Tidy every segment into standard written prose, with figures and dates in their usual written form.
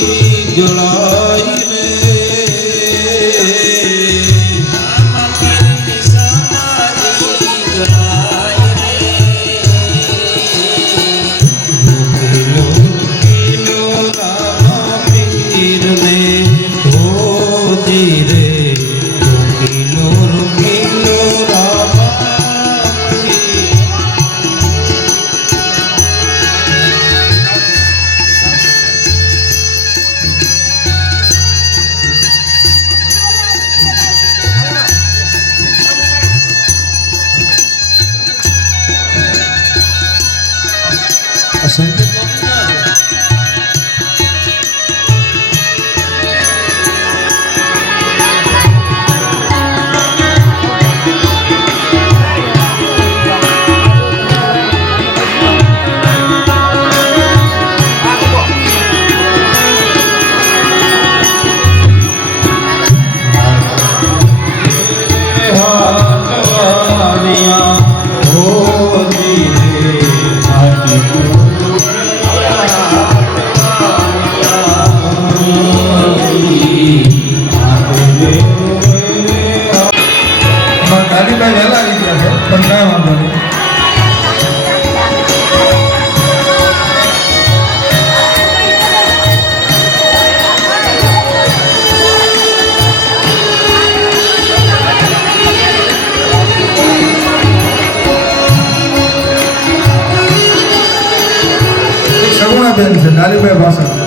જળાય રે બેન છે ડાલીભાઈ ભાષા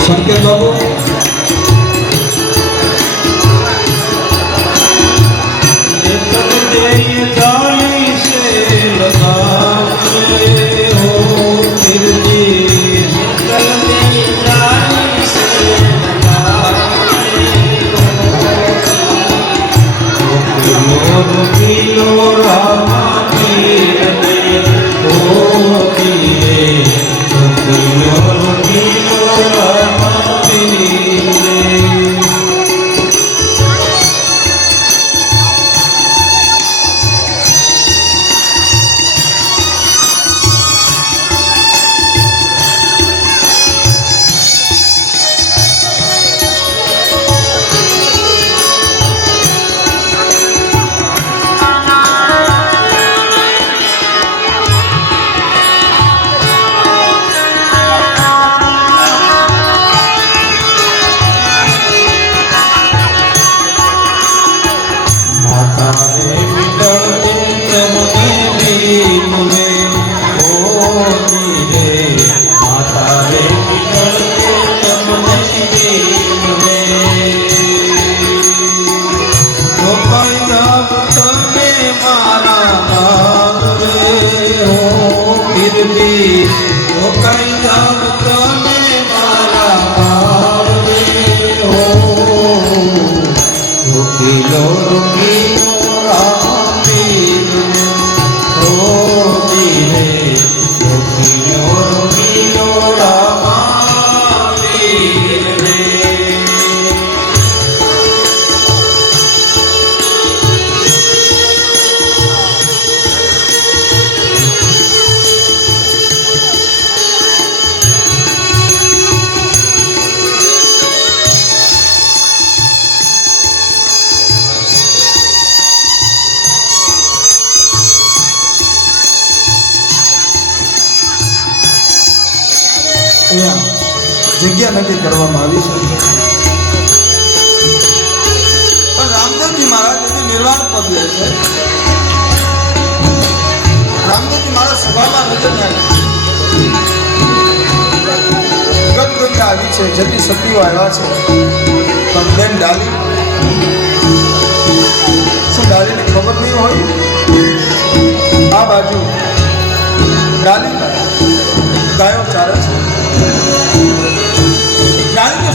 સંકેત બાબુ જગ્યા નક્કી કરવામાં આવી છે પણ રામદેવજી મહારાજ નિર્વાણ પદ લે છે રામદેવજી મહારાજ સભામાં નજર નાખી ગગગંગા આવી છે જતી સતીઓ આવ્યા છે પણ બેન ડાલી શું ડાલીને ખબર નહીં હોય આ બાજુ ડાલી ગાયો ચારે છે ડાલીને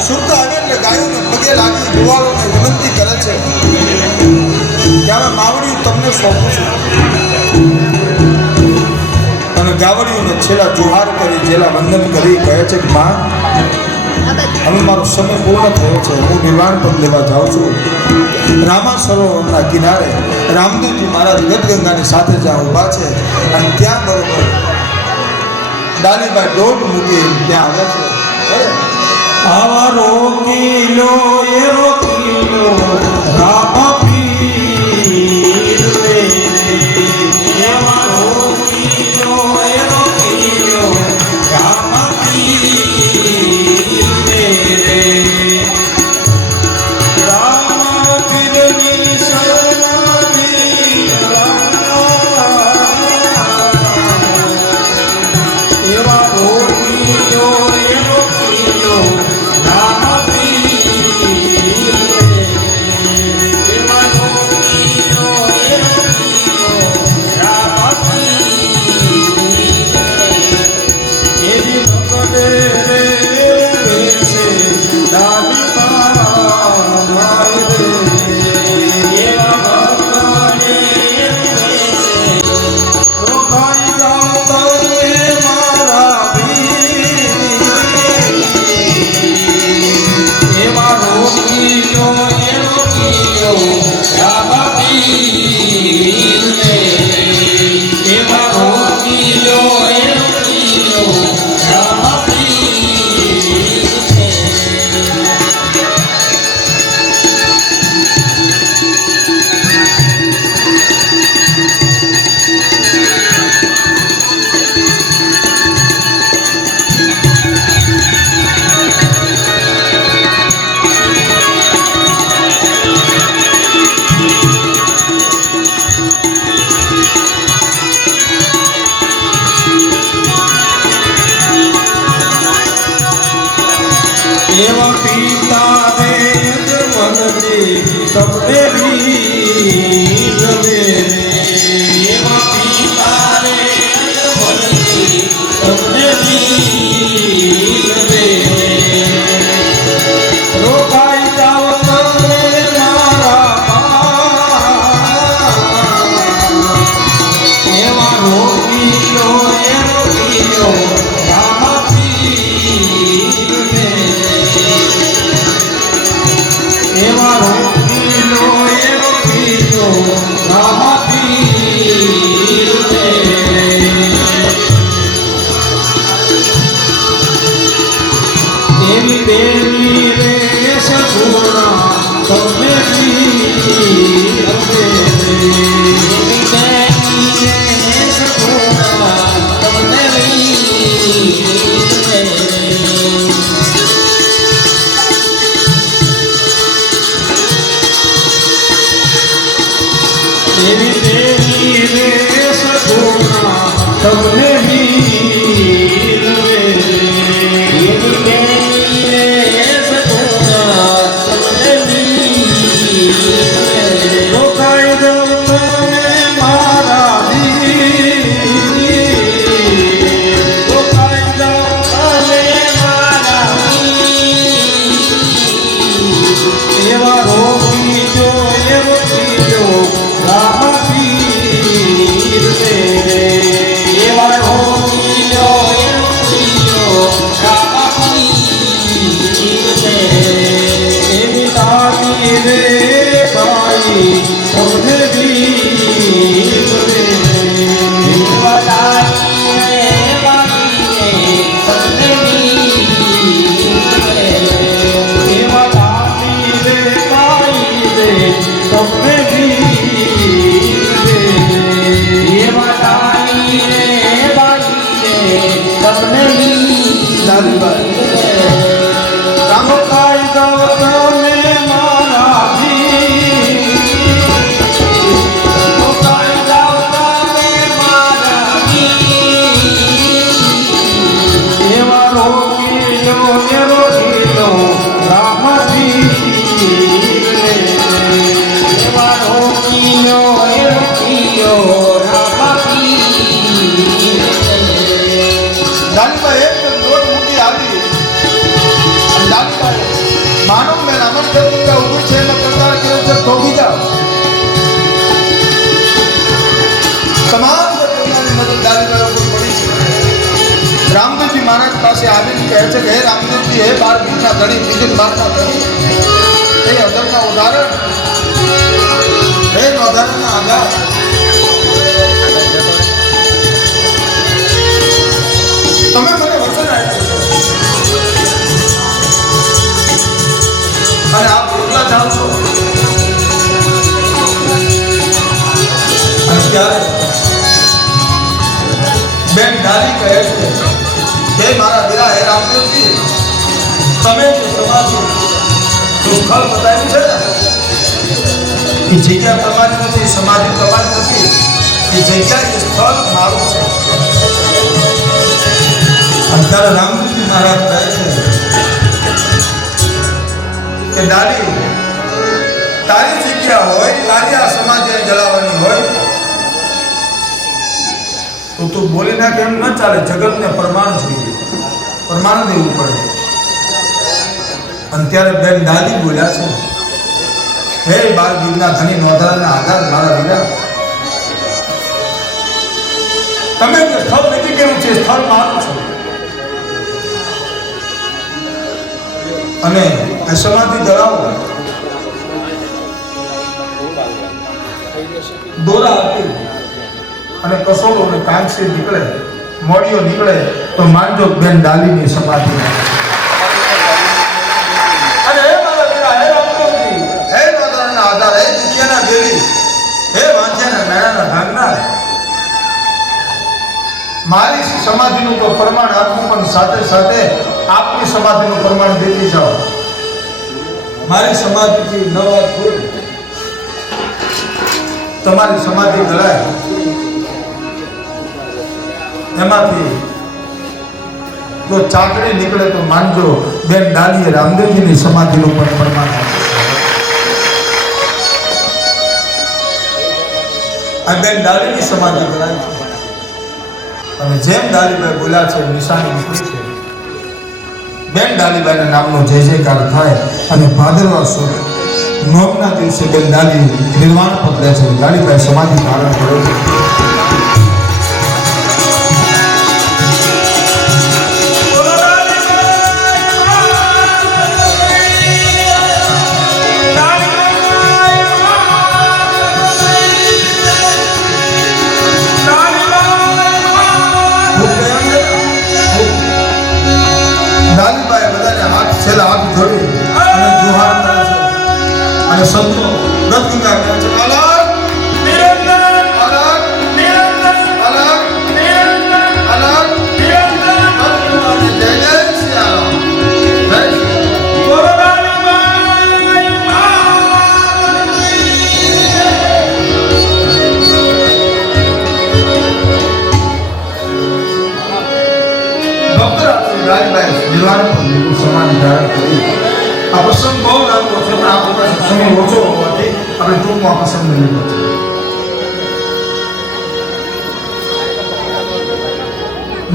સુરતા આવે એટલે ગાયોને પગે લાગી ગોવાળોને વિનંતી કરે છે કે હવે માવડી તમને સોંપું છું અને ગાવડીઓને છેલ્લા જોહાર કરી છેલ્લા વંદન કરી કહે છે કે માં હવે મારો સમય પૂર્ણ થયો છે, હું નિર્વાણ પદ લેવા જાઉં છું. રામા સરોવરના કિનારે રામદેવજી મહારાજ ગદગંગાની સાથે જ્યાં ઊભા છે અને ત્યાં બરોબર ડાલીબાઈ દોટ મૂકી ત્યાં આવે છે. આવા રોકીલો એ રોકીલો રામ પીર રે આવા રોકીલો એ રોકીલો રામ પીર રે રામ પીરની શરણાગી એવા રોકીલો એ રોકીલો એવા પિતા રે મનને તમને વીર રે એવા પિતા રે મનને તમને વીર રે રોકાઈ જાઓ તમે મારા એવા રોકીલો એ રોકીલો બેની રે સગુણા તમને વીર રે બેની રે સગુણા તમને વીર રે દેવી દેવી રે સગુણા તમને વીર રે દેવી દેવી રોકાઈ દઉં તમે મારા રોકાઈ દઉં તમે મારા એવા રોકી જો એ રોકી જો રામ પીર રે એવા રોકી જો એ રોકી જો રામ પીર રે એવી તારી રે તમને વીર રે બતાઈ રે બાકી તમને વીર રે બતાઈ રે બાઈ રે તમને વીર રે બતાઈ રે બાઈ રે તમને વીર રામ કાઈ દો તમે મારા માનવ મેં અમર કરતા ઉભું છે એટલે પ્રચાર કર્યો છે તો બીજા તમામ પ્રકારની નજર ડાલીબાઈ ઉપર પડી છે. રામદેવજી મહારાજ પાસે પાસે આવીને કહે છે કે હે રામદેવજી, હે બાર બીજના ધણી, બીજી બારના ધણી, હે અધરના ઉદાહરણ, હે નોંધાણના આધાર, તમે મને વચન આપ્યું અને આપ એકલા જાઓ છો. અને ત્યારે બેન ડાલી કહે છે, હે મારા વીરા, હે રામદેવજી, તમે જે સમાધિ સ્થળ બતાવ્યું છે ને, એ જગ્યા તમારી નથી, સમાધિ તમારી નથી, એ જગ્યા, એ સ્થળ મારું છે. અત્યારે રામદેવજી મહારાજ કહે છે કે ડાલી, તારી જગ્યા હોય, તારી આ સમાધિ જલાવવાની હોય તો તું બોલી નાખે એમ ન ચાલે. જગતને પ્રમાણ જોઈએ, પ્રમાણ દેવું પડે. અને ત્યારે બેન દાદી બોલ્યા છે, હે બાર બીજના ધણી, નોંધારાના આધાર, મારા વીરા, તમે જે સ્થળ નથી કેવું છે, સ્થળ મારું છે. અને એ સમાધિ જણાવો, દોરા આપી અને કસોડો અને કાંસી નીકળે, મોડીઓ નીકળે તો માનજો બેન ડાલીની સમાધિ. અને હે મારા વીરા, હે રામદેવજી, હે નોંધારાના આધાર, હે દુખિયાના દેવી, હે વાંચ્યાના મેળાના ભાગનાર, મારી સમાધિનું તો પ્રમાણ આપવું, પણ સાથે સાથે આપની સમાધિનું પ્રમાણ દેતી જાઓ. મારી સમાધિથી ન વાત હોય, તમારી સમાધિ ગળાય, એમાંથી જો ચાકડી નીકળે તો માનજો બેન ડાલીએ રામદેવજીની સમાધિનું પણ પ્રમાણ આ બેન ડાલીની સમાધિ ગળાય છે. અને જેમ ડાલીભાઈ બોલ્યા છે, નિશાની નીકળી છે. બેન ડાલીબાઈના નામનો જય જયકાર થાય અને ભાદરવા સુદ નોમના દિવસે બેન ડાલી નિર્વાણ પકડે છે. ડાલીબાઈ સમાધિ ધારણ કરે છે. ડાલીબાઈ બધાને છેલ્લા હાથ જોડી અને જોહાર કરે છે. અને સંતો ગદગદા કરે છે, અલગ નિરંતર, અલગ નિરંતર, અલગ નિરંતર, અલગ નિરંતર, અને જય જય શ્રી રામ, જય બોલો ડાલીબાઈ ડાલીબાઈ નિર્વાણ પદનું સમાધિ ધારણ કરી. આ પ્રસંગ બહુ લાંબો છે, પણ આપણી પાસે સમય ઓછો હોવાથી આપણે ટૂંકમાં પ્રસંગ લીધો છે.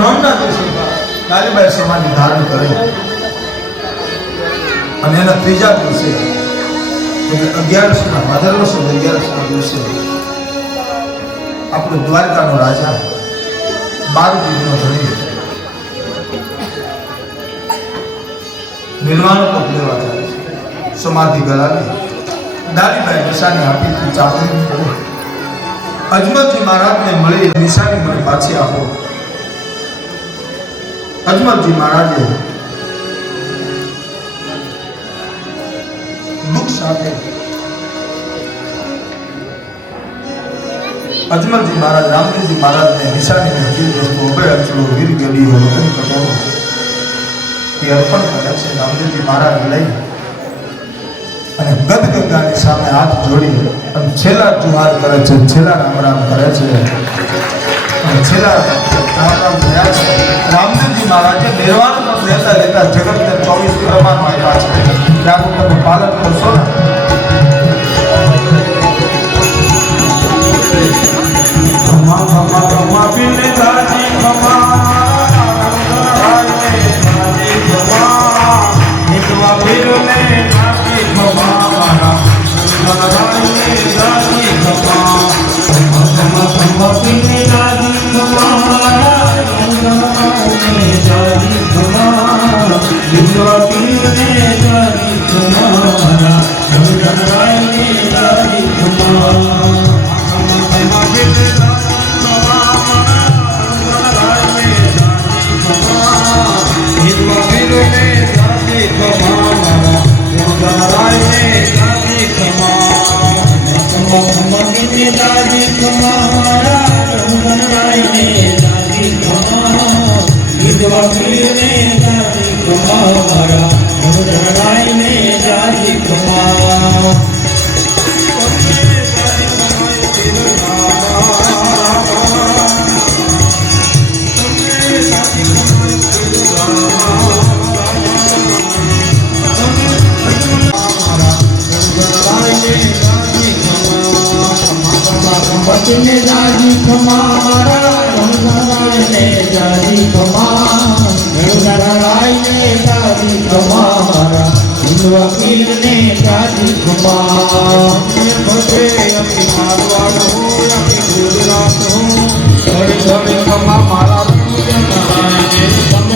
નોમના દિવસે ડાલીબાઈ સમાધિ ધારણ કરે અને એના ત્રીજા દિવસે એટલે 11ના ભાદરવા સુદ 11ના દિવસે આપણો દ્વારકાનો રાજા 12 દીકરીનો ધણી નિર્વાણ પદ લેવા જાય છે. સમાધિ ગળાવી ડાલીબાઈ નિશાની આપી, ચાકરી કરો. અજમલજી મહારાજને મળી નિશાની મને પાછી આપો. અજમલજી મહારાજે દુઃખ સાથે અજમલજી મહારાજ રામદેવજી મહારાજને નિશાની ચીજ વસ્તુ અભય અચલો વીર ગડીઓ વતન કટોરો એ અર્પણ કરે છે. રામદેવજી મહારાજ લઈ અને ગદગંગાની સામે હાથ જોડી અને છેલ્લા જુહાર કરે છે, છેલ્લા રામ રામ કરે છે. અને છેલ્લા રામ રામ થયા છે. રામદેવજી મહારાજે નિર્વાણ પણ લેતા લેતા જગતને 24 પ્રમાણ આપ્યા છે. ત્યાં તમે પાલન કરશો ને ખમા ખમા ખમા બિન દાદી ખમા મિતવા પીરને નાકી ખમા મારા મનરાયને દાદી ખમા ખમા ખમા બિન દાદી ખમા મનરાયને દાદી ખમા ને દાદી તમારા રમધનરાય ને દાદી તમારા દાદી તમારા રમધનરાય ને દાદી તમારા વિધવા પીરને દાદી તમારા રમધનરાય ને દાદી તમારા ને દાદી તમારા રમધનરાય ને દાદી તમારા રમધનરાય ને દાદી તમારા વિધવા પીરને દાદી તમારા ભજે અમી મારવાડ હો અમી ગુજરાત હો ઘડી ઘડી ખમા મારા પૂજન